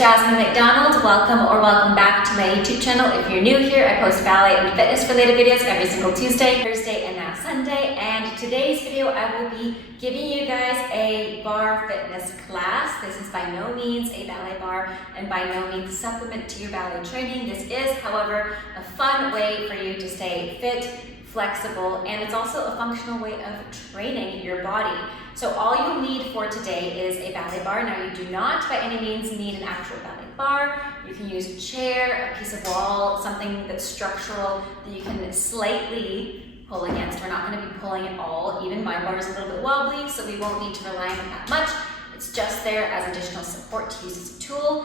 Jasmine McDonald. Welcome back to my YouTube channel. If you're new here, I post ballet and fitness related videos every single Tuesday, Thursday, and now Sunday. And today's video, I will be giving you guys a barre fitness class. This is by no means a ballet barre and by no means a supplement to your ballet training. This is, however, a fun way for you to stay fit, flexible, and it's also a functional way of training your body. So all you'll need for today is a ballet barre. Now you do not by any means need an actual ballet barre. You can use a chair, a piece of wall, something that's structural that you can slightly pull against. We're not going to be pulling it all. Even my barre is a little bit wobbly, so we won't need to rely on it that much. It's just there as additional support to use as a tool.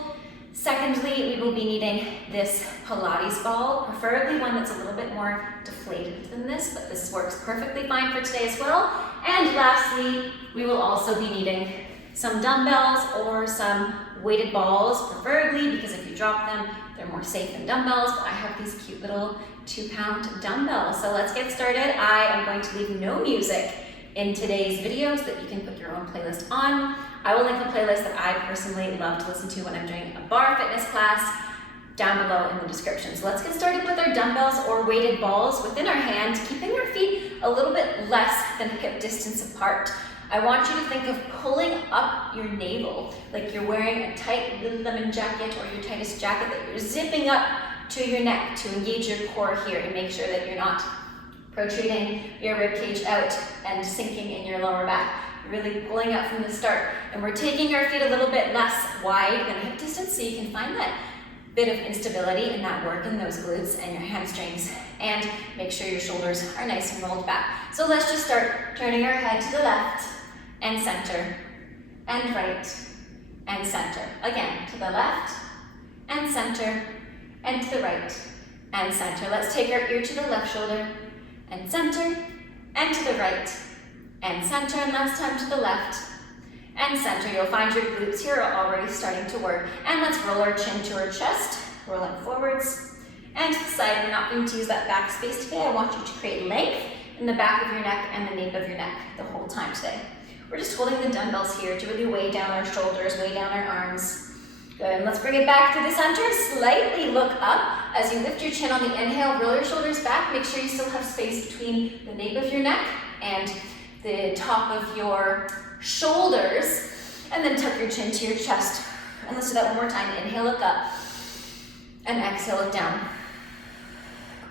Secondly, we will be needing this Pilates ball, preferably one that's a little bit more deflated than this, but this works perfectly fine for today as well. And lastly, we will also be needing some dumbbells or some weighted balls, preferably because if you drop them, they're more safe than dumbbells. But I have these cute little 2-pound dumbbells. So let's get started. I am going to leave no music in today's video so that you can put your own playlist on. I will link a playlist that I personally love to listen to when I'm doing a barre fitness class down below in the description. So let's get started with our dumbbells or weighted balls within our hand, keeping our feet a little bit less than hip distance apart. I want you to think of pulling up your navel, like you're wearing a tight Lululemon jacket or your tightest jacket that you're zipping up to your neck to engage your core here and make sure that you're not protruding your rib cage out and sinking in your lower back. Really pulling up from the start. And we're taking our feet a little bit less wide than hip distance so you can find that bit of instability and that work in those glutes and your hamstrings, and make sure your shoulders are nice and rolled back. So let's just start turning our head to the left and center and right and center. Again, to the left and center and to the right and center. Let's take our ear to the left shoulder and center and to the right and center, and last time to the left and center. You'll find your glutes here are already starting to work. And let's roll our chin to our chest, roll it forwards and to the side. We're not going to use that back space today. I want you to create length in the back of your neck and the nape of your neck the whole time today. We're just holding the dumbbells here to really weigh down our shoulders, weigh down our arms. Good, and let's bring it back to the center. Slightly look up as you lift your chin on the inhale, roll your shoulders back. Make sure you still have space between the nape of your neck and the top of your shoulders, and then tuck your chin to your chest. And let's do that one more time. Inhale, look up, and exhale, look down.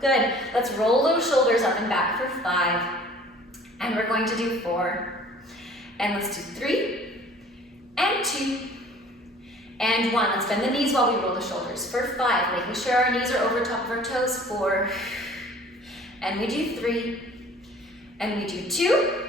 Good. Let's roll those shoulders up and back for 5, and we're going to do 4, and let's do 3, and 2, and 1. Let's bend the knees while we roll the shoulders for 5, making sure our knees are over top of our toes. 4, and we do 3, and we do 2,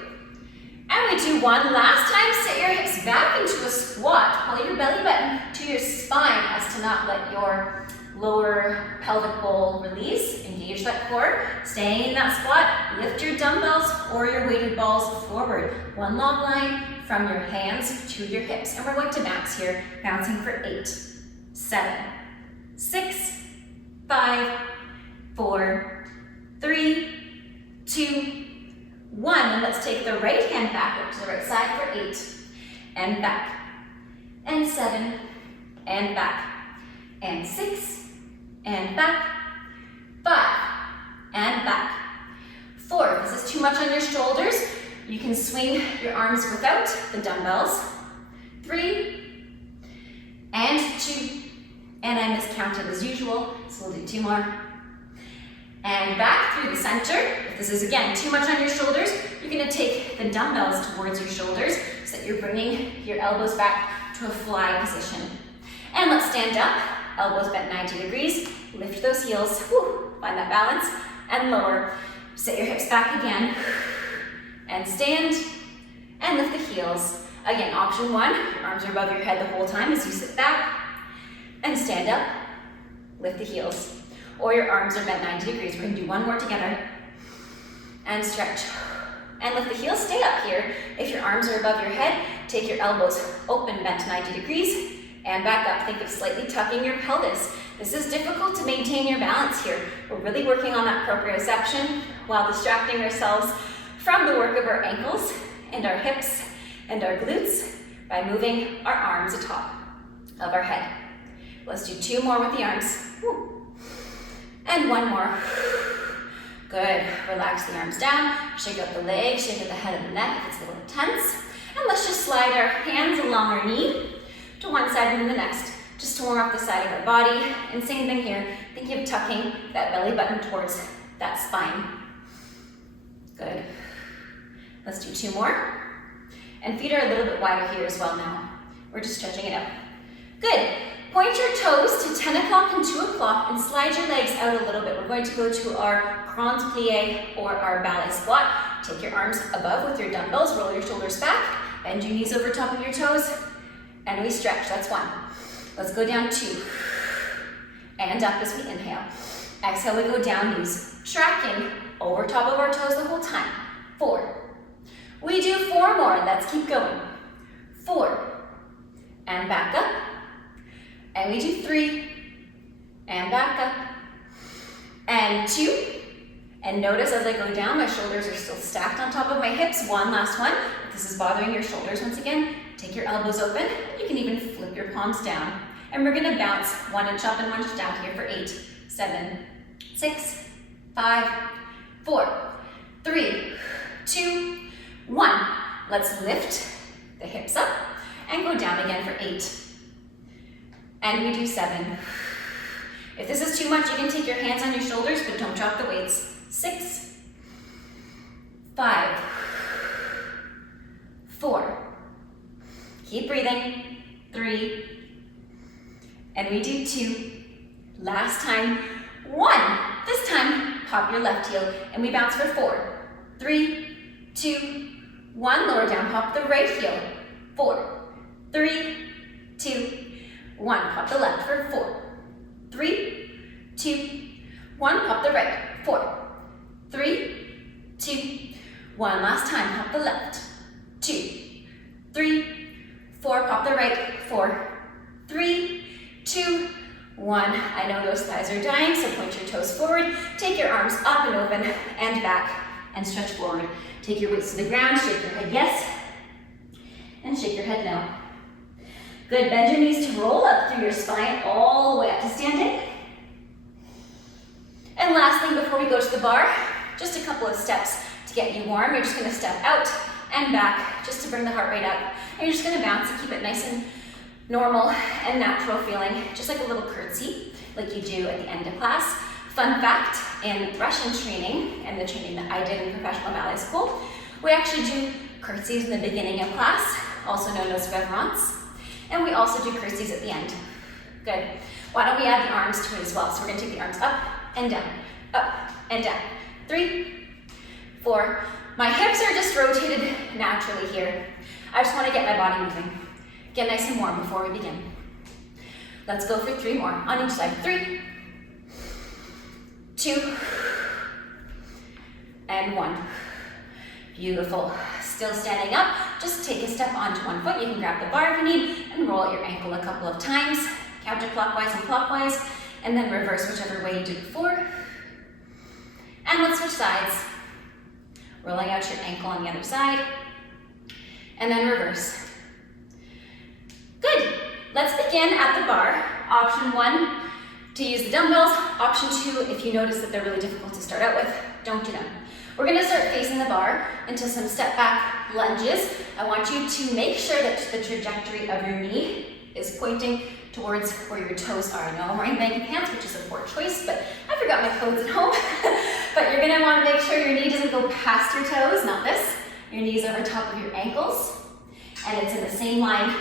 and we do 1. Last time, sit your hips back into a squat. Pull your belly button to your spine as to not let your lower pelvic bowl release. Engage that core. Staying in that squat, lift your dumbbells or your weighted balls forward. One long line from your hands to your hips. And we're going to bounce here, bouncing for 8, 7, 6, 5, 4, 3, 2, 1, and let's take the right hand back up to the right side for 8, and back, and 7, and back, and 6, and back, 5, and back, 4. If this is too much on your shoulders, you can swing your arms without the dumbbells. 3, and 2, and I miscounted as usual, so we'll do 2 more. And back through the center. If this is, again, too much on your shoulders, you're going to take the dumbbells towards your shoulders so that you're bringing your elbows back to a fly position. And let's stand up, elbows bent 90 degrees, lift those heels, find that balance, and lower. Sit your hips back again, and stand, and lift the heels. Again, option 1, your arms are above your head the whole time as you sit back, and stand up, lift the heels. Or your arms are bent 90 degrees. We're going to do 1 more together. And stretch. And lift the heels. Stay up here. If your arms are above your head, take your elbows open, bent 90 degrees, and back up. Think of slightly tucking your pelvis. This is difficult to maintain your balance here. We're really working on that proprioception while distracting ourselves from the work of our ankles and our hips and our glutes by moving our arms atop of our head. Let's do 2 more with the arms. And 1 more. Good. Relax the arms down. Shake out the legs, shake out the head and the neck if it's a little tense. And let's just slide our hands along our knee to one side and then the next, just to warm up the side of our body. And same thing here. Think of tucking that belly button towards that spine. Good. Let's do 2 more. And feet are a little bit wider here as well now. We're just stretching it out. Good. Point your toes to 10 o'clock and 2 o'clock and slide your legs out a little bit. We're going to go to our grand plie or our ballet squat. Take your arms above with your dumbbells, roll your shoulders back, bend your knees over top of your toes, and we stretch. That's 1. Let's go down 2. And up as we inhale. Exhale, we go down, knees tracking over top of our toes the whole time. 4. We do 4 more. Let's keep going. 4. And back up. And we do 3. And back up. And 2. And notice as I go down, my shoulders are still stacked on top of my hips. 1 last one. If this is bothering your shoulders, once again, take your elbows open. You can even flip your palms down. And we're gonna bounce 1 inch up and 1 inch down here for 8, 7, 6, 5, 4, 3, 2, 1. Let's lift the hips up and go down again for 8. And we do 7. If this is too much, you can take your hands on your shoulders, but don't drop the weights. 6, 5, 4. Keep breathing. 3. And we do 2. Last time. 1. This time, pop your left heel and we bounce for 4. 3, 2, 1. Lower down, pop the right heel. 4, 3, 2, 1. Pop the left for 4. 3, 2, 1. Pop the right. 4, 3, 2, 1. Last time, pop the left. 2, 3, 4. Pop the right. 4, 3, 2, 1. I know those thighs are dying, so point your toes forward. Take your arms up and open and back and stretch forward. Take your weights to the ground, shake your head yes, and shake your head no. Good, bend your knees to roll up through your spine all the way up to standing. And last thing before we go to the bar, just a couple of steps to get you warm. You're just gonna step out and back just to bring the heart rate up. And you're just gonna bounce and keep it nice and normal and natural feeling, just like a little curtsy, like you do at the end of class. Fun fact, in Russian training, and the training that I did in professional ballet school, we actually do curtsies in the beginning of class, also known as reverence, and we also do curtsies at the end. Good. Why don't we add the arms to it as well? So we're gonna take the arms up and down, up and down. 3, 4. My hips are just rotated naturally here. I just wanna get my body moving. Get nice and warm before we begin. Let's go for 3 more on each side. 3, 2, and 1. Beautiful. Still standing up, just take a step onto one foot. You can grab the bar if you need and roll out your ankle a couple of times, counterclockwise and clockwise, and then reverse whichever way you did before. And let's switch sides. Rolling out your ankle on the other side, and then reverse. Good. Let's begin at the bar. Option 1, to use the dumbbells. Option 2, if you notice that they're really difficult to start out with, don't do them. We're gonna start facing the bar into some step back lunges. I want you to make sure that the trajectory of your knee is pointing towards where your toes are. I know I'm wearing baggy pants, which is a poor choice, but I forgot my clothes at home. But you're gonna wanna make sure your knee doesn't go past your toes, not this. Your knee's over top of your ankles, and it's in the same line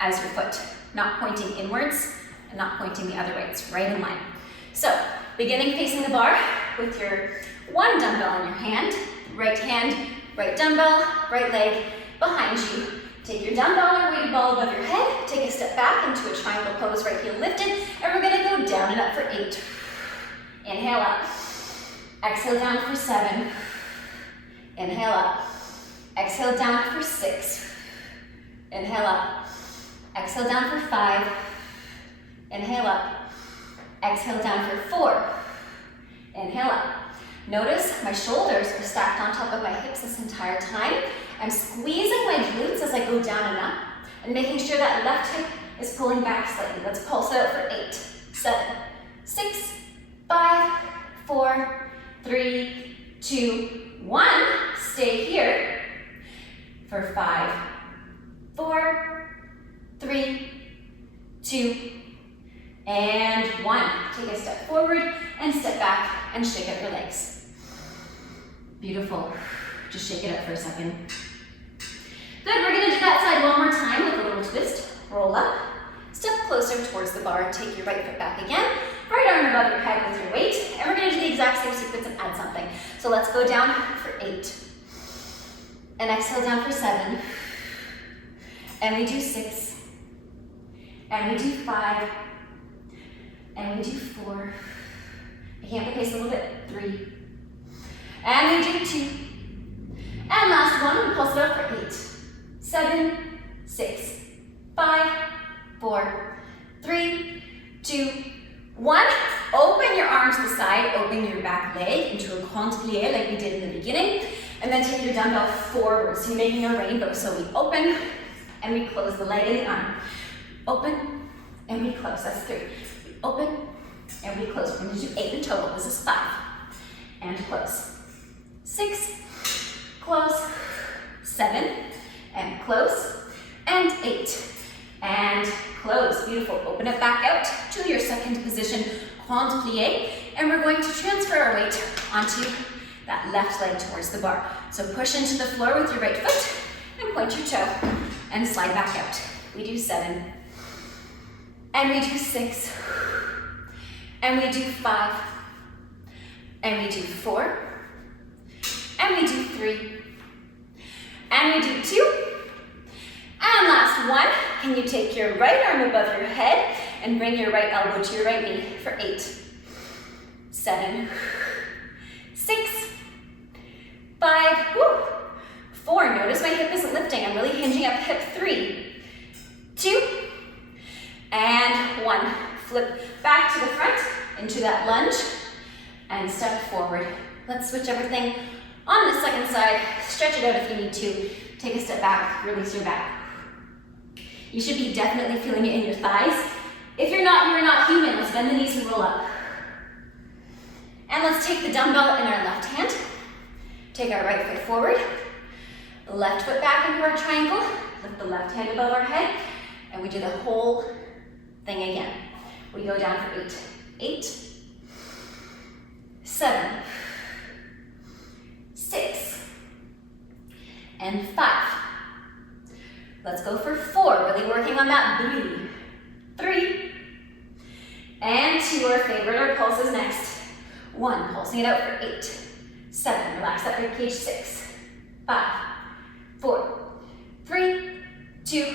as your foot, not pointing inwards and not pointing the other way. It's right in line. So, beginning facing the bar with your 1 dumbbell in your hand, right dumbbell, right leg behind you. Take your dumbbell or weighted ball above your head, take a step back into a triangle pose, right heel lifted, and we're gonna go down and up for 8. Inhale up. Exhale down for 7. Inhale up. Exhale down for 6. Inhale up. Exhale down for 5. Inhale up. Exhale down for 4. Inhale up. Notice my shoulders are stacked on top of my hips this entire time. I'm squeezing my glutes as I go down and up, and making sure that left hip is pulling back slightly. Let's pulse it out for 8, 7, 6, 5, 4, 3, 2, 1. Stay here for 5, 4, 3, 2, and 1. Take a step forward and step back and shake out your legs. Beautiful. Just shake it up for a second. Good, we're gonna do that side one more time with a little twist. Roll up, step closer towards the bar, take your right foot back again, right arm above your head with your weight, and we're gonna do the exact same sequence and add something. So let's go down for 8, and exhale down for 7, and we do 6, and we do 5, and we do 4, I can't pace a little bit, 3, and we do 2, and last one, we pulse it out for 8, 7, 6, 5, 4, 3, 2, 1. Open your arms to the side, open your back leg into a pointe like we did in the beginning, and then take your dumbbell forward. So you're making a rainbow. So we open and we close the leg and the arm. Open and we close. That's 3. We open and we close. We're going to do 8 in total. This is 5. And close. 6, close, 7, and close, and 8. And close, beautiful. Open it back out to your second position, pointe plie, and we're going to transfer our weight onto that left leg towards the bar. So push into the floor with your right foot and point your toe and slide back out. We do 7, and we do 6, and we do 5, and we do 4, and we do 3, and we do 2, and last one. Can you take your right arm above your head and bring your right elbow to your right knee for 8, 7, 6, 5, 4. Notice my hip isn't lifting. I'm really hinging up hip. 3, 2, and 1. Flip back to the front into that lunge and step forward. Let's switch everything on the second side. Stretch it out if you need to. Take a step back, release your back. You should be definitely feeling it in your thighs. If you're not, you're not human. Let's bend the knees and roll up. And let's take the dumbbell in our left hand. Take our right foot forward. Left foot back into our triangle. Lift the left hand above our head. And we do the whole thing again. We go down for 8. 8, 7, 6, and 5. Let's go for 4, really working on that booty. 3, and 2, our favorite, our pulses next. 1, pulsing it out for 8, 7, relax that rib cage, 6, 5, 4, 3, 2,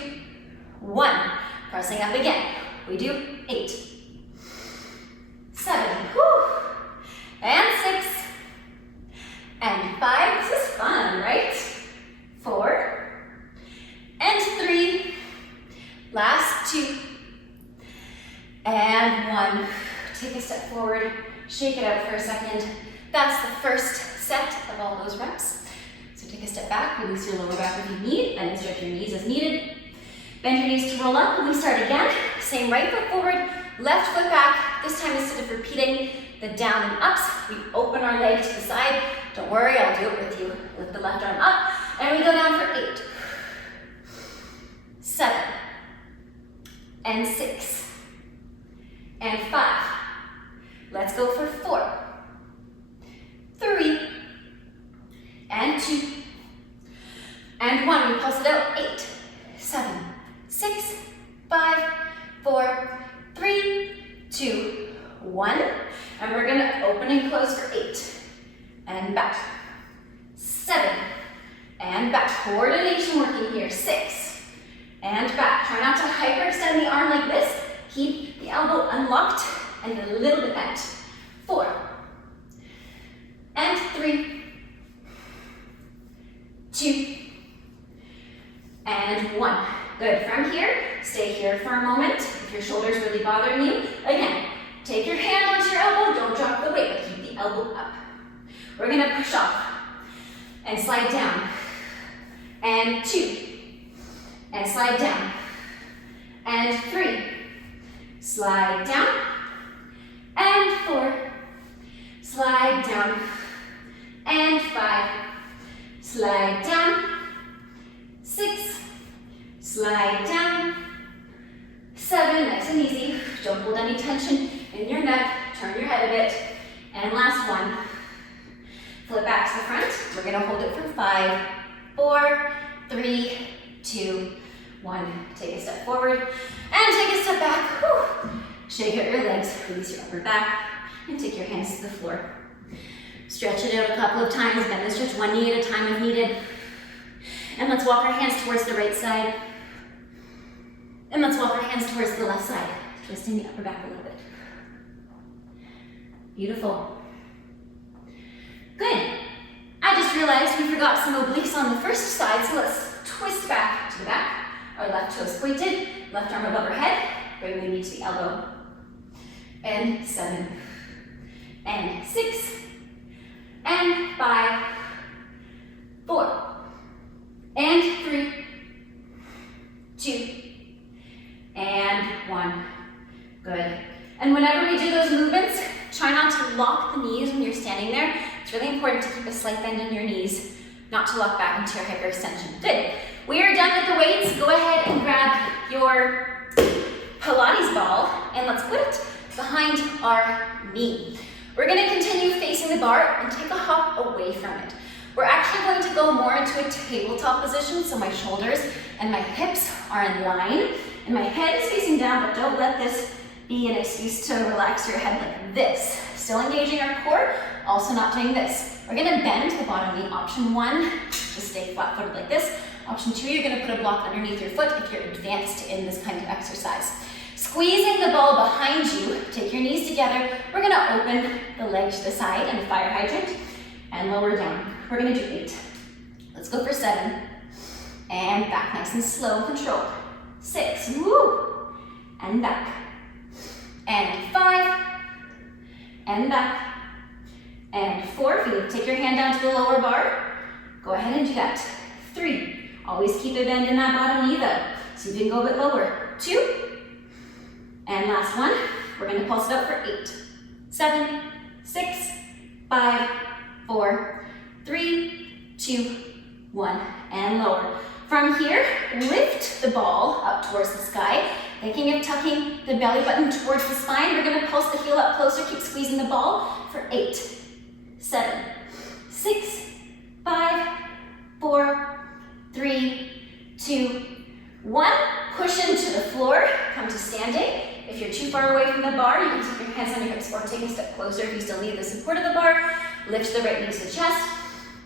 1. Pressing up again. We do 8, 7, and 6, and 5. This is fun, right? 4, and 3, last 2, and 1. Take a step forward, shake it out for a second. That's the first set of all those reps. So take a step back, release your lower back if you need, and stretch your knees as needed. Bend your knees to roll up, and we start again. Same right foot forward, left foot back. This time, instead of repeating the down and ups, we open our leg to the side. Don't worry, I'll do it with you. Lift the left arm up, and we go down for 8, 7, and 6, and 5. Let's go for 4, 3, and 2, and 1. We pulse it out. 8, 7, 6, 5, 4, 3, 2, 1. And we're gonna open and close for 8, and back, 7, and back. Coordination working here. 6, and back. Try not to hyperextend the arm like this. Keep the elbow unlocked and a little bit bent. 4, and 3, 2, and 1. Good. From here, stay here for a moment. If your shoulder's really bothering you, again, take your hand onto your elbow. Don't drop the weight, but keep the elbow up. We're gonna push off and slide down. And 2, and slide down. and 3. Slide down, and 4. Slide down, and 5. Slide down, 6. Slide down, 7. Nice and easy. Don't hold any tension in your neck. Turn your head a bit. And last one. Flip back to the front. We're going to hold it for 5, 4, 3, 2, 1. Take a step forward and take a step back. Whew. Shake out your legs, release your upper back, and take your hands to the floor. Stretch it out a couple of times. Bend the stretch one knee at a time if needed. And let's walk our hands towards the right side. And let's walk our hands towards the left side, twisting the upper back a little bit. Beautiful. Good. I just realized we forgot some obliques on the first side, so let's twist back to the back. Our left toes pointed, left arm above our head, bring the knee to the elbow. And 7, and 6, and 5, 4, and 3, 2, and 1. Good. And whenever we do those movements, try not to lock the knees when you're standing there. It's really important to keep a slight bend in your knees, not to lock back into your hyperextension. Good. We are done with the weights. Go ahead and grab your Pilates ball and let's put it behind our knee. We're going to continue facing the bar and take a hop away from it. We're actually going to go more into a tabletop position, so my shoulders and my hips are in line, and my head is facing down, but don't let this be an excuse to relax your head like this. Still engaging our core, also not doing this. We're going to bend the bottom knee. Option 1, just stay flat-footed like this. Option 2, you're going to put a block underneath your foot if you're advanced in this kind of exercise. Squeezing the ball behind you, take your knees together. We're going to open the leg to the side and the fire hydrant and lower down. We're going to do 8. Let's go for 7. And back, nice and slow and controlled. 6, woo, and back. And 5, and back. And 4, if you take your hand down to the lower bar, go ahead and do that. 3, always keep a bend in that bottom knee though, so you can go a bit lower. 2, and last one, we're going to pulse it up for 8, 7, 6, 5, 4, 3, 2, 1, and lower. From here, lift the ball up towards the sky, thinking of tucking the belly button towards the spine. We're going to pulse the heel up closer, keep squeezing the ball for 8, 7, 6, 5, 4, 3, 2, 1. Push into the floor, come to standing. If you're too far away from the bar, you can take your hands on your hips or take a step closer if you still need the support of the bar. Lift the right knee to the chest,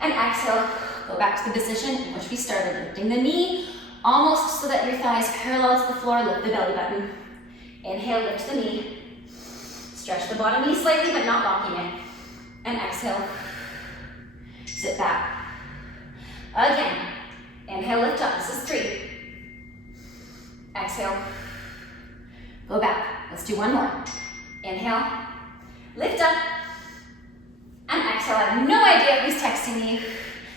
and exhale, go back to the position in which we started, lifting the knee almost so that your thighs parallel to the floor. Lift the belly button. Inhale, lift the knee. Stretch the bottom knee slightly, but not locking it. And exhale, sit back. Again, inhale, lift up. This is 3. Exhale, go back. Let's do one more. Inhale, lift up, and exhale. I have no idea who's texting me.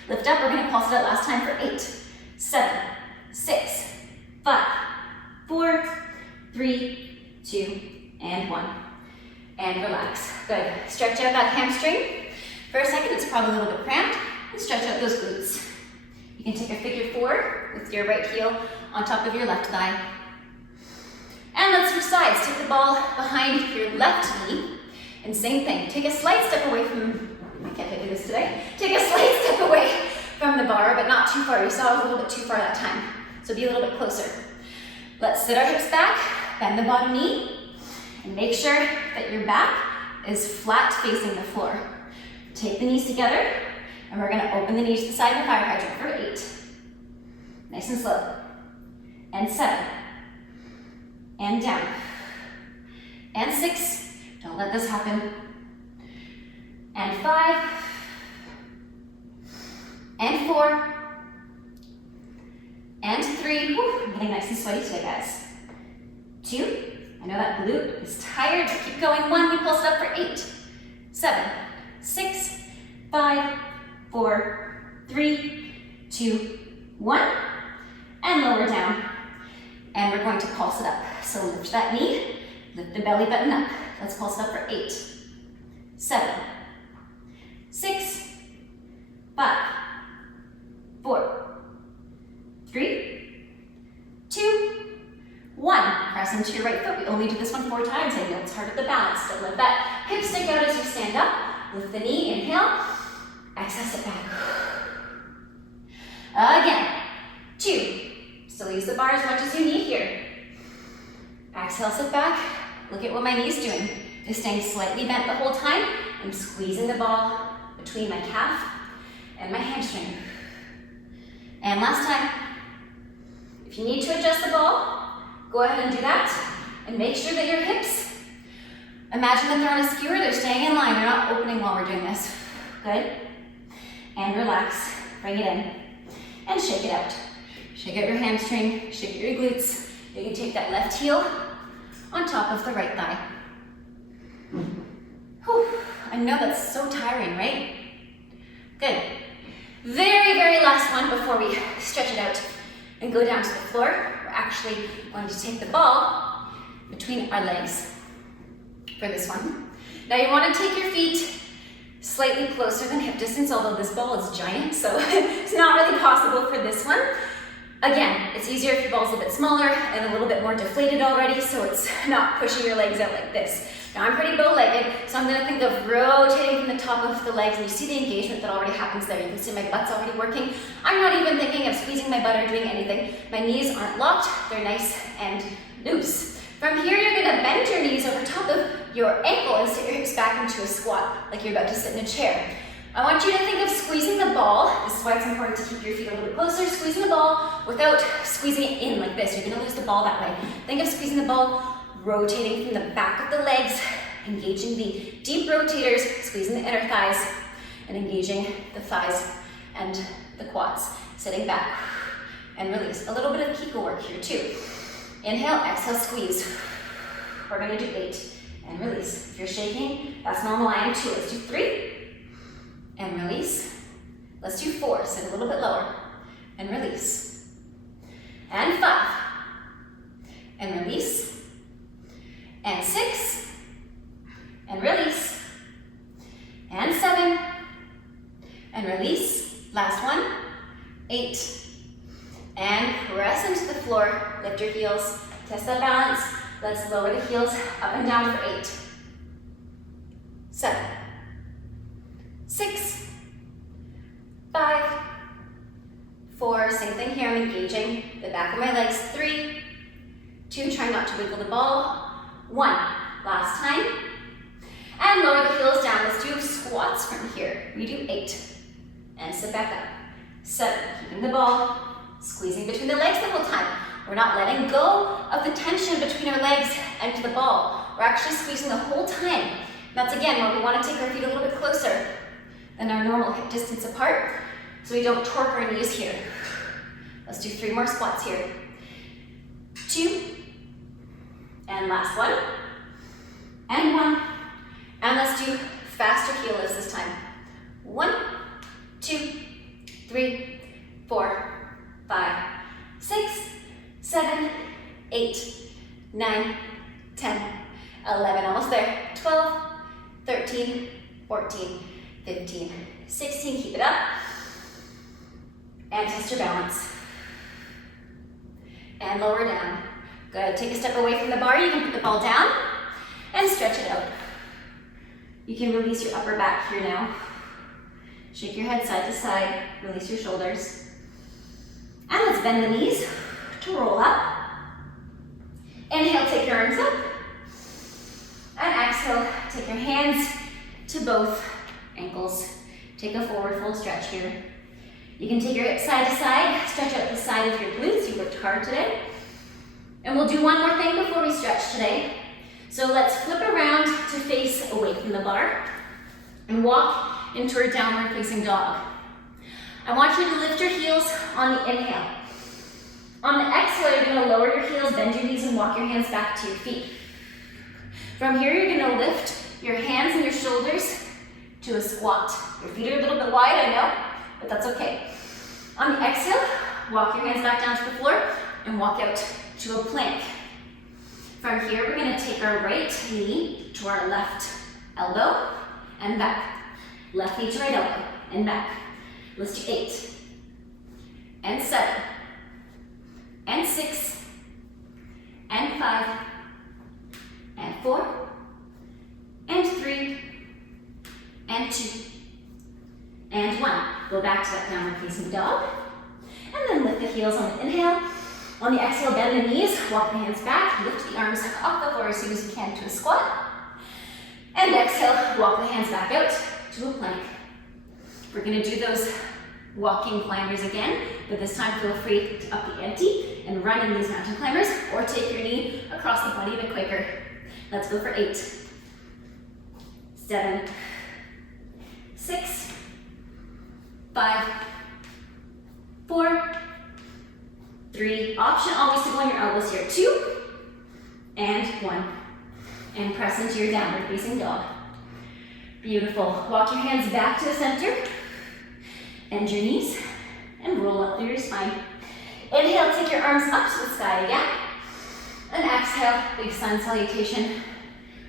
Lift up. We're going to pulse it out last time for 8, 7, 6, 5, 4, 3, 2, and 1. And relax. Good. Stretch out that hamstring. For a second, it's probably a little bit cramped. And stretch out those glutes. You can take a figure 4 with your right heel on top of your left thigh. And let's switch sides. Take the ball behind your left knee. And same thing. Take a slight step away from, I can't do this today. Take a slight step away from the bar, but not too far. You saw I was a little bit too far that time. So be a little bit closer. Let's sit our hips back, bend the bottom knee, and make sure that your back is flat facing the floor. Take the knees together, and we're gonna open the knees to the side of the fire hydrant for 8. Nice and slow. And 7. And down. And 6. Don't let this happen. And 5. And 4. And 3. Whew, I'm getting nice and sweaty today, guys. 2. I know that glute is tired, but keep going. 1. We pulse it up for 8. 7. 6. 5. 4. 3. 2. 1. And lower down. And we're going to pulse it up. So lift that knee, lift the belly button up. Let's pulse it up for 8, 7, 6, 5, 4, 3, 2, 1. Press into your right foot. We only do this one 4 times. I know it's hard with the balance. So let that hip stick out as you stand up. Lift the knee, inhale. Exhale, sit back. Again. 2. Still use the bar as much as you need here. Exhale, sit back. Look at what my knee's doing. Just staying slightly bent the whole time. I'm squeezing the ball between my calf and my hamstring. And last time. If you need to adjust the ball, go ahead and do that. And make sure that your hips, imagine that they're on a skewer, they're staying in line. They're not opening while we're doing this. Good. And relax. Bring it in. And shake it out. Shake out your hamstring, shake out your glutes. You can take that left heel on top of the right thigh. Whew. I know that's so tiring, right? Good. Very, very last one before we stretch it out and go down to the floor. We're actually going to take the ball between our legs for this one. Now you want to take your feet slightly closer than hip distance, although this ball is giant, so it's not really possible for this one. Again, it's easier if your ball's a bit smaller and a little bit more deflated already, so it's not pushing your legs out like this. Now I'm pretty bow-legged, so I'm going to think of rotating from the top of the legs, and you see the engagement that already happens there. You can see my butt's already working. I'm not even thinking of squeezing my butt or doing anything. My knees aren't locked, they're nice and loose. From here, you're going to bend your knees over top of your ankle and sit your hips back into a squat, like you're about to sit in a chair. I want you to think of squeezing the ball. This is why it's important to keep your feet a little bit closer. Squeezing the ball without squeezing it in like this. You're going to lose the ball that way. Think of squeezing the ball, rotating from the back of the legs, engaging the deep rotators, squeezing the inner thighs, and engaging the thighs and the quads. Sitting back and release. A little bit of Kegel work here too. Inhale, exhale, squeeze. We're going to do 8 and release. If you're shaking, that's normal. I am too. Let's do 3 and release. Let's do 4. Sit a little bit lower and release. And 5 and release. And 6 and release. And 7 and release. Last one. 8 and press into the floor. Lift your heels. Test that balance. Let's lower the heels up and down for 8, 7, 6, 5, 4. Same thing here. I'm engaging the back of my legs. 3, 2. Try not to wiggle the ball. 1. Last time. And lower the heels down. Let's do squats from here. We do 8 and sit back up. 7. Keeping the ball, squeezing between the legs the whole time. We're not letting go of the tension between our legs and the ball. We're actually squeezing the whole time. That's again where we want to take our feet a little bit closer than our normal hip distance apart so we don't torque our knees here. Let's do 3 more squats here. 2, and last one, and 1. And let's do faster heel lifts this time. 1, 2, 3, 4, 5, 6, 7, 8, 9, 10, 11, almost there. 12, 13, 14, 15, 16, keep it up. And test your balance. And lower down. Good, take a step away from the bar. You can put the ball down and stretch it out. You can release your upper back here now. Shake your head side to side, release your shoulders. And let's bend the knees to roll up. Inhale, take your arms up. And exhale, take your hands to both ankles. Take a forward fold stretch here. You can take your hips side to side, stretch out the side of your glutes. You worked hard today. And we'll do one more thing before we stretch today. So let's flip around to face away from the bar and walk into our downward facing dog. I want you to lift your heels on the inhale. On the exhale, you're going to lower your heels, bend your knees, and walk your hands back to your feet. From here, you're going to lift your hands and your shoulders to a squat. Your feet are a little bit wide, I know, but that's okay. On the exhale, walk your hands back down to the floor and walk out to a plank. From here, we're gonna take our right knee to our left elbow and back. Left knee to right elbow and back. Let's do 8 and 7 and 6 and 5 and 4 and 3 and 2 and 1. Go back to that downward facing dog. And then lift the heels on the inhale. On the exhale, bend the knees, walk the hands back, lift the arms off the floor as soon as you can to a squat. And exhale, walk the hands back out to a plank. We're gonna do those walking climbers again, but this time feel free to up the ante and run in these mountain climbers or take your knee across the body a bit quicker. Let's go for 8, 7, 6, 5, 4, 3, option always to go on your elbows here, 2, and 1. And press into your downward facing dog. Beautiful. Walk your hands back to the center. Bend your knees and roll up through your spine. Inhale, take your arms up to the sky again. And exhale, big sun salutation.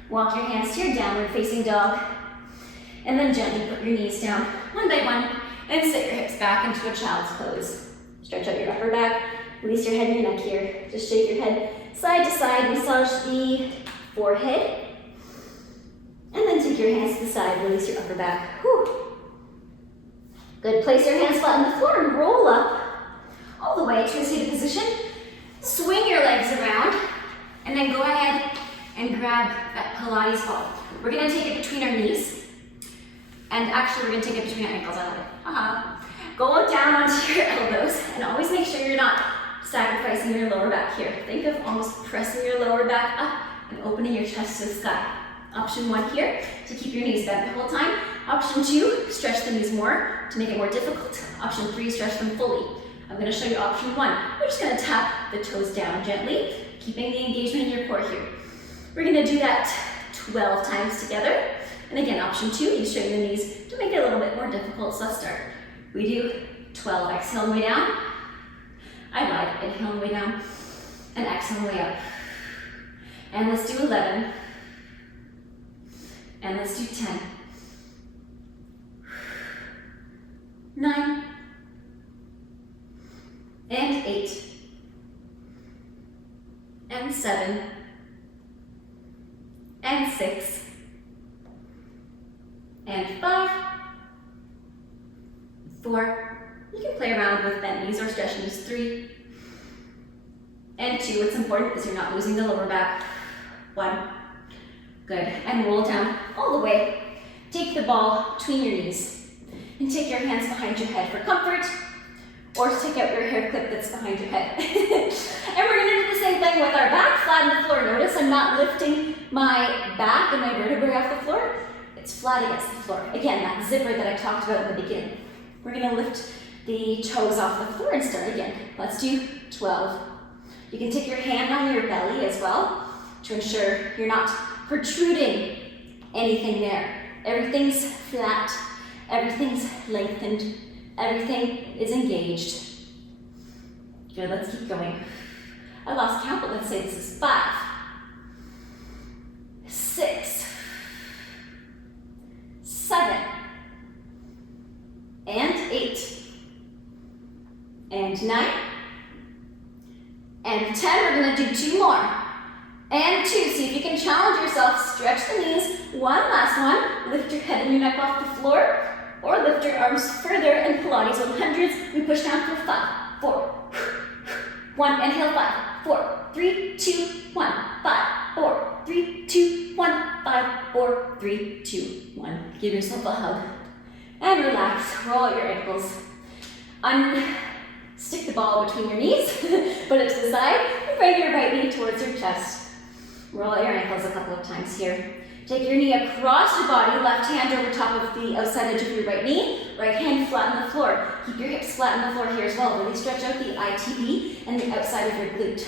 Walk your hands to your downward facing dog. And then gently put your knees down one by one and sit your hips back into a child's pose. Stretch out your upper back. Release your head and your neck here. Just shake your head side to side. Massage the forehead. And then take your hands to the side. Release your upper back. Whew. Good. Place your hands flat on the floor and roll up all the way to a seated position. Swing your legs around. And then go ahead and grab that Pilates ball. We're going to take it between our knees. And actually, we're going to take it between our ankles. Go down onto your elbows. And always make sure you're not sacrificing your lower back here. Think of almost pressing your lower back up and opening your chest to the sky. Option 1 here, to keep your knees bent the whole time. Option 2, stretch the knees more to make it more difficult. Option 3, stretch them fully. I'm going to show you option 1. We're just going to tap the toes down gently, keeping the engagement in your core here. We're going to do that 12 times together. And again, option 2, you straighten the knees to make it a little bit more difficult. So let's start. We do 12, exhale on the way down. I lied, inhale on the way down. And exhale on the way up. And let's do 11. And let's do 10. 9. And 8. And 7. And 6. And 5. 4. You can play around with bent knees or stretch knees. 3. And 2. What's important is you're not losing the lower back. 1. Good. And roll down all the way. Take the ball between your knees. And take your hands behind your head for comfort. Or stick out your hair clip that's behind your head. And we're going to do the same thing with our back, flat on the floor. Notice I'm not lifting my back and my vertebrae off the floor. It's flat against the floor. Again, that zipper that I talked about in the beginning. We're going to lift the toes off the floor and start again. Let's do 12. You can take your hand on your belly as well to ensure you're not protruding anything there. Everything's flat, everything's lengthened, everything is engaged. Good, let's keep going. I lost count, but let's say this is 5, 6, 7, and 8, and 9, and 10. We're gonna do 2 more. And 2, see if you can challenge yourself. Stretch the knees. 1 last one. Lift your head and your neck off the floor. Or lift your arms further in Pilates 100s. We push down for 5, 4, 1. Inhale, 5, 4, 3, 2, 1, 5, 4, 3, 2, 1, 5, 4, 3, 2, 1. Give yourself a hug. And relax. Roll out your ankles. Stick the ball between your knees. Put it to the side. And bring your right knee towards your chest. Roll out your ankles a couple of times here. Take your knee across your body, left hand over top of the outside edge of your right knee, right hand flat on the floor. Keep your hips flat on the floor here as well. Really stretch out the ITB and the outside of your glute.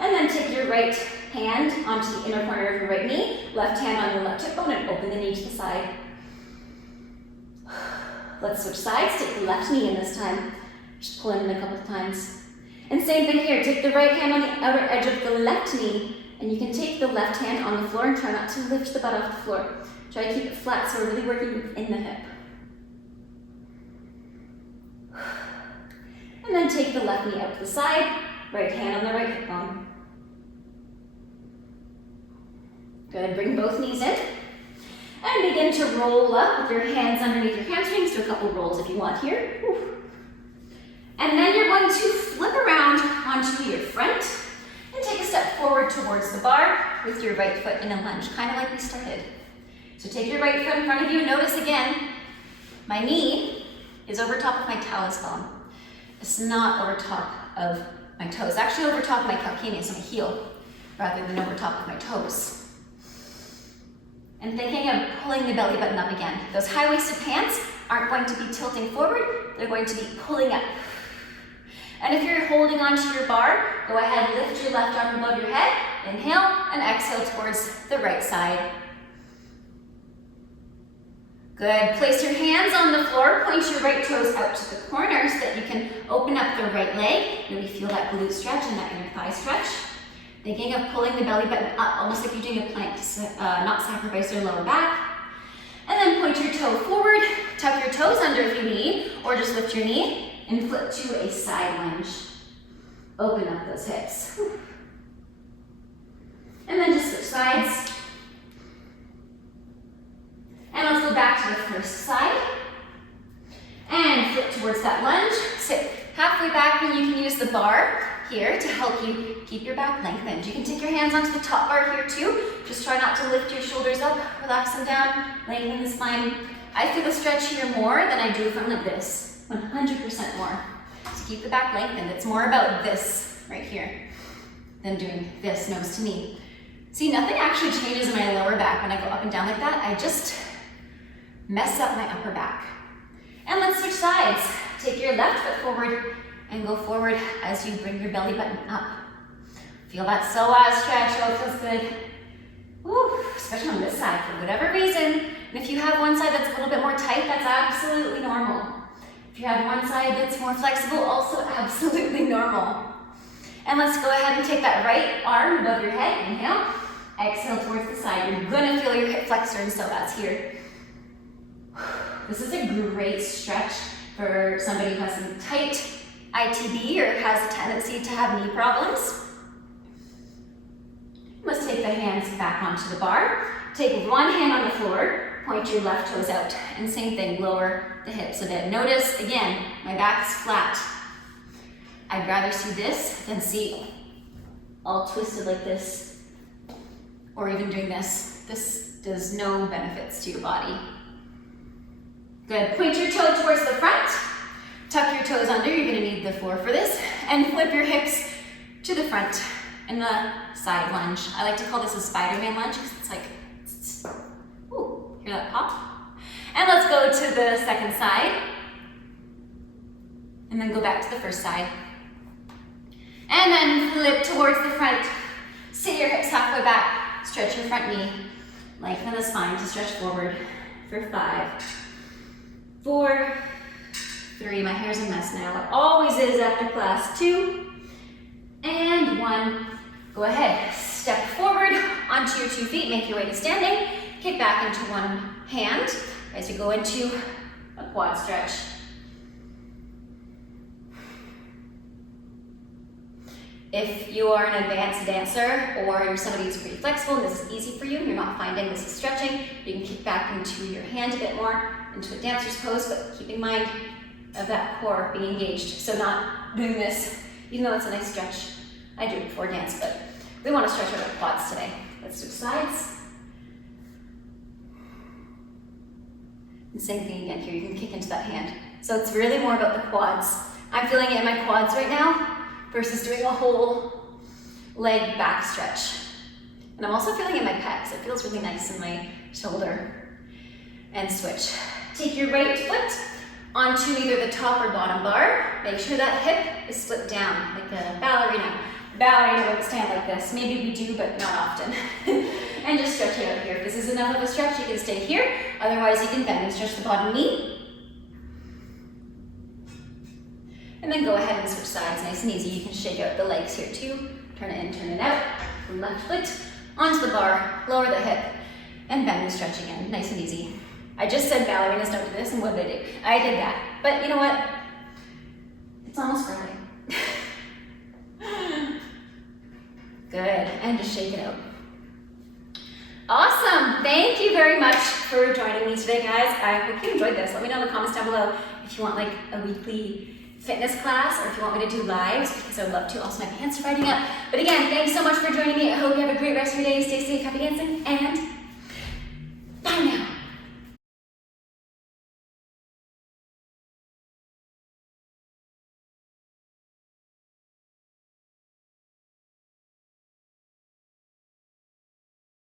And then take your right hand onto the inner corner of your right knee, left hand on your left hip bone, and open the knee to the side. Let's switch sides. Take the left knee in this time. Just pull in a couple of times. And same thing here, take the right hand on the outer edge of the left knee, and you can take the left hand on the floor and try not to lift the butt off the floor. Try to keep it flat, so we're really working within the hip. And then take the left knee out to the side, right hand on the right hip bone. Good, bring both knees in. And begin to roll up with your hands underneath your hamstrings. Do a couple rolls if you want here. And then you're going to flip around onto your front and take a step forward towards the bar with your right foot in a lunge, kind of like we started. So take your right foot in front of you. Notice again, my knee is over top of my talus bone. It's not over top of my toes. Actually over top of my calcaneus, my heel, rather than over top of my toes. And thinking of pulling the belly button up again. Those high-waisted pants aren't going to be tilting forward, they're going to be pulling up. And if you're holding onto your bar, go ahead and lift your left arm above your head, inhale, and exhale towards the right side. Good, place your hands on the floor, point your right toes out to the corners so that you can open up the right leg. Really feel that glute stretch and that inner thigh stretch. Thinking of pulling the belly button up, almost like you're doing a plank to not sacrifice your lower back. And then point your toe forward, tuck your toes under if you need, or just lift your knee and flip to a side lunge. Open up those hips. And then just switch sides. And let's go back to the first side. And flip towards that lunge. Sit halfway back, and you can use the bar here to help you keep your back lengthened. You can take your hands onto the top bar here too. Just try not to lift your shoulders up, relax them down, lengthen the spine. I feel the stretch here more than I do from like this, 100% more. So keep the back lengthened. It's more about this right here than doing this nose to knee. See, nothing actually changes in my lower back when I go up and down like that. I just mess up my upper back. And let's switch sides. Take your left foot forward and go forward as you bring your belly button up. Feel that psoas stretch, oh, it feels good. Woo, especially on this side for whatever reason. And if you have one side that's a little bit more tight, that's absolutely normal. If you have one side that's more flexible, also absolutely normal. And let's go ahead and take that right arm above your head, inhale. Exhale towards the side. You're gonna feel your hip flexor and psoas here. This is a great stretch for somebody who has some tight ITB or has a tendency to have knee problems. Let's take the hands back onto the bar. Take one hand on the floor, point your left toes out, and same thing, lower the hips a bit. Notice, again, my back's flat. I'd rather see this than see all twisted like this, or even doing this. This does no benefits to your body. Good, point your toe towards the front. Tuck your toes under, you're gonna need the floor for this, and flip your hips to the front in the side lunge. I like to call this a Spider-Man lunge because it's like, ooh, hear that pop? And let's go to the second side, and then go back to the first side. And then flip towards the front. Sit your hips halfway back, stretch your front knee, lengthen the spine to stretch forward for 5, 4, 3, my hair's a mess now. It always is after class. 2, and 1. Go ahead, step forward onto your 2 feet, make your way to standing. Kick back into one hand as you go into a quad stretch. If you are an advanced dancer or you're somebody who's pretty flexible and this is easy for you and you're not finding this is stretching, you can kick back into your hand a bit more, into a dancer's pose, but keep in mind of that core being engaged. So not doing this, even though it's a nice stretch. I do it before dance, but we want to stretch out our quads today. Let's switch sides. And same thing again here, you can kick into that hand. So it's really more about the quads. I'm feeling it in my quads right now versus doing a whole leg back stretch. And I'm also feeling it in my pecs. It feels really nice in my shoulder. And switch. Take your right foot onto either the top or bottom bar. Make sure that hip is flipped down like a ballerina. Ballerina wouldn't stand like this. Maybe we do, but not often. And just stretch it out here. If this is enough of a stretch, you can stay here. Otherwise, you can bend and stretch the bottom knee. And then go ahead and switch sides, nice and easy. You can shake out the legs here too. Turn it in, turn it out. Left foot onto the bar, lower the hip, and bend and stretch again, nice and easy. I just said ballerinas don't do this, and what did I do? I did that. But you know what? It's almost Friday. Good, and just shake it out. Awesome, thank you very much for joining me today, guys. I hope you enjoyed this. Let me know in the comments down below if you want like a weekly fitness class or if you want me to do lives, because I would love to. Also, my pants are fighting up. But again, thanks so much for joining me. I hope you have a great rest of your day. Stay safe, happy dancing, and